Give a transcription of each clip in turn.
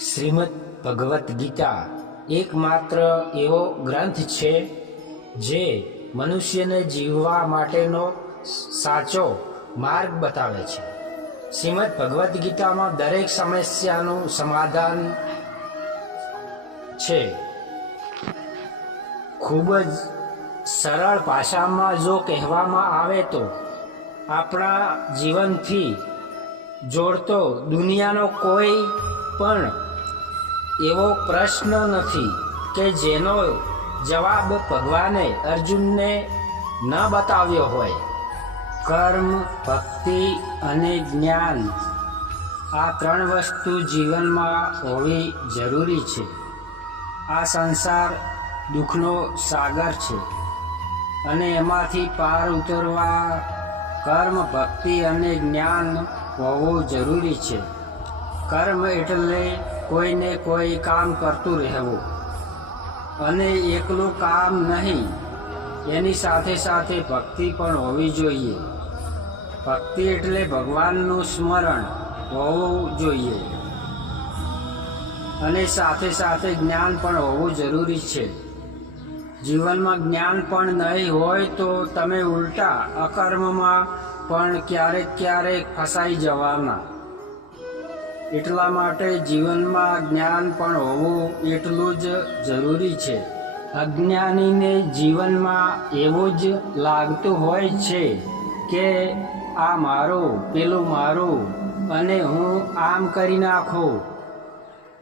શ્રીમદ ભગવદ્ ગીતા એકમાત્ર એવો ગ્રંથ છે જે મનુષ્યને જીવવા માટેનો સાચો માર્ગ બતાવે છે. શ્રીમદ ભગવદ્ ગીતામાં દરેક સમસ્યાનું સમાધાન છે. ખૂબ જ સરળ ભાષામાં જો કહેવામાં આવે તો આપણા જીવનથી જોડતો દુનિયાનો કોઈ પણ એવો પ્રશ્ન નથી કે જેનો જવાબ ભગવાને અર્જુનને ન બતાવ્યો હોય. કર્મ, ભક્તિ અને જ્ઞાન આ ત્રણ વસ્તુ જીવનમાં હોવી જરૂરી છે. આ સંસાર દુઃખનો સાગર છે અને એમાંથી પાર ઉતરવા કર્મ, ભક્તિ અને જ્ઞાન હોવું જરૂરી છે. કર્મ એટલે કોઈને કોઈ કામ કરતું રહેવું. અને એકલું કામ નહીં, એની સાથે સાથે ભક્તિ પણ હોવી જોઈએ. ભક્તિ એટલે ભગવાનનું સ્મરણ હોવું જોઈએ. અને સાથે સાથે જ્ઞાન પણ હોવું જરૂરી છે. જીવનમાં જ્ઞાન પણ નહીં હોય તો તમે ઉલટા અકર્મમાં પણ ક્યારેક ક્યારેક ફસાઈ જવાના. એટલા માટે જીવનમાં જ્ઞાન પણ હોવું એટલું જ જરૂરી છે. અજ્ઞાનીને જીવનમાં એવું જ લાગતું હોય છે કે, આ મારું, પેલું મારું, અને હું આમ કરી નાખું.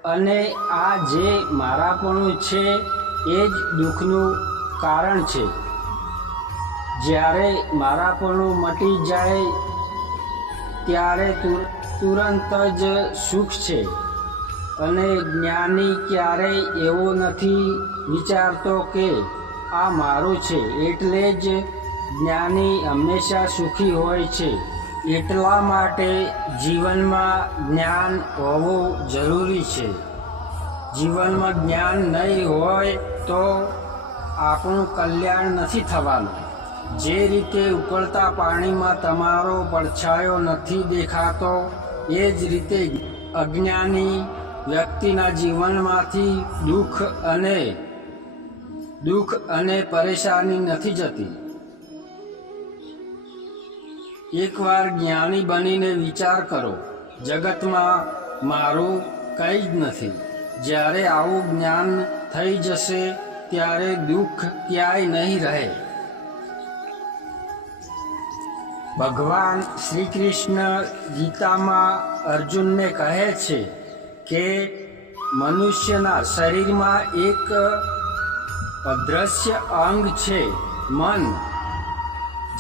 અને આ જે મારાપણું છે એ જ દુઃખનું કારણ છે. જ્યારે મારાપણું મટી જાય, ત્યારે તુ- તુરંત જ સુખ છે અને જ્ઞાની ક્યારેય એવો નથી વિચારતો કે આ મારું છે. એટલે જ જ્ઞાની હંમેશા સુખી હોય છે. એટલા માટે જીવનમાં જ્ઞાન હોવું જરૂરી છે. જીવનમાં જ્ઞાન નહીં હોય તો આપણું કલ્યાણ નથી થવાનું. જે રીતે ઉકળતા પાણીમાં તમારો પડછાયો નથી દેખાતો, એ જ રીતે અજ્ઞાની વ્યક્તિના જીવનમાંથી દુઃખ અને દુઃખ અને પરેશાની નથી જતી. એકવાર જ્ઞાની બનીને વિચાર કરો, જગતમાં મારું કંઈ જ નથી. જ્યારે આવું જ્ઞાન થઈ જશે, ત્યારે દુઃખ ક્યાંય નહીં રહે. ભગવાન શ્રી કૃષ્ણ ગીતામાં અર્જુનને કહે છે કે મનુષ્યના શરીરમાં એક અદ્રશ્ય અંગ છે, મન,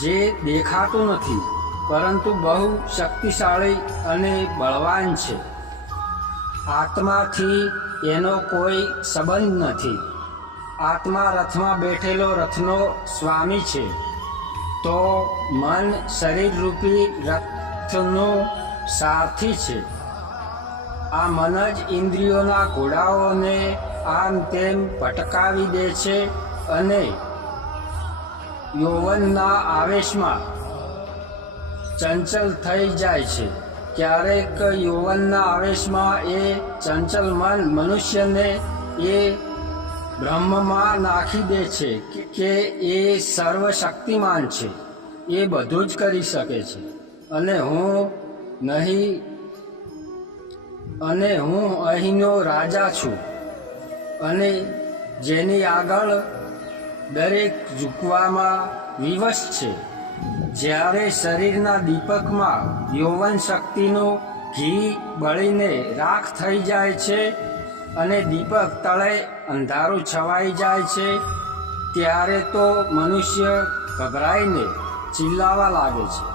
જે દેખાતું નથી, પરંતુ બહુ શક્તિશાળી અને બળવાન છે. આત્માથી એનો કોઈ સંબંધ નથી. આત્મા રથમાં બેઠેલો રથનો સ્વામી છે. તો મન શરીર રૂપી રથનો સારથી છે. આ મન જ ઇન્દ્રિયોના ઘોડાઓને આમ તેમ ભટકાવી દે છે અને યૌવનના આવેશમાં ચંચલ થઈ જાય છે. ક્યારેક યૌવનના આવેશમાં એ ચંચલ મન મનુષ્યને એ બ્રહ્મમાં નાખી દે છે કે- એ સર્વશક્તિમાન છે. એ બધું જ કરી શકે છે. અને હું નહીં, અને હું અહીંનો રાજા છું. અને જેની આગળ દરેક ઝૂકવામાં વિવશ છે. જ્યારે શરીરના દીપકમાં યૌવન શક્તિનું ઘી બળીને રાખ થઈ જાય છે અને દીપક તળે અંધારું છવાઈ જાય છે, ત્યારે તો મનુષ્ય ગભરાઈને ચિલ્લાવા લાગે છે.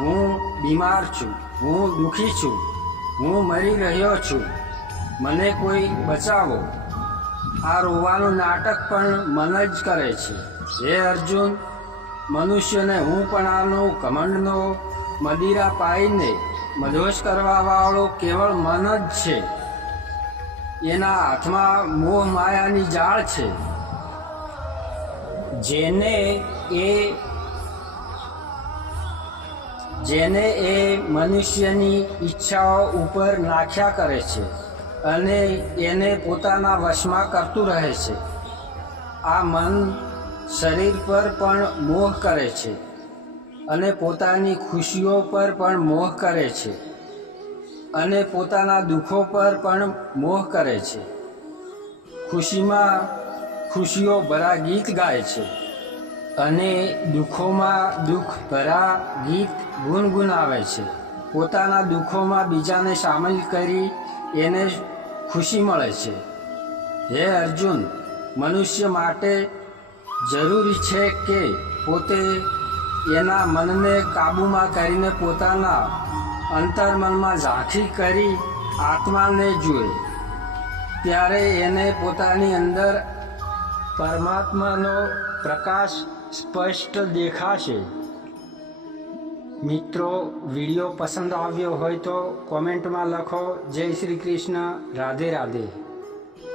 હું બીમાર છું, હું દુઃખી છું, હું મરી રહ્યો છું. મને કોઈ બચાવો. આ રોવાનું નાટક પણ મન જ કરે છે. હે અર્જુન, મનુષ્યને હું પણ આનો ઘમંડનો મદિરા પાઈને મધોશ કરવાવાળો કેવળ મન જ છે. એના હાથમાં મોહ માયાની જાળ છે. જેને એ જેને એ મનુષ્યની ઈચ્છાઓ ઉપર નાખ્યા કરે છે અને એને પોતાના વશમાં કરતું રહે છે. આ મન શરીર પર પણ મોહ કરે છે અને પોતાની ખુશીઓ પર પણ મોહ કરે છે. અને પોતાના દુઃખો પર પણ મોહ કરે છે. ખુશીમાં ખુશીઓ ભરા ગીત ગાય છે અને દુઃખોમાં દુઃખ ભરા ગીત ગુનગુનાવે છે. પોતાના દુઃખોમાં બીજાને સામેલ કરી એને ખુશી મળે છે. હે અર્જુન, મનુષ્ય માટે જરૂરી છે કે પોતે એના મનને કાબૂમાં કરીને પોતાના અંતર્મનમાં ઝાંખી કરી આત્માને જુએ, ત્યારે એને પોતાની અંદર પરમાત્માનો પ્રકાશ સ્પષ્ટ દેખાશે. મિત્રો, વીડિયો પસંદ આવ્યો હોય તો કોમેન્ટમાં લખો. જય શ્રી કૃષ્ણ. રાધે રાધે.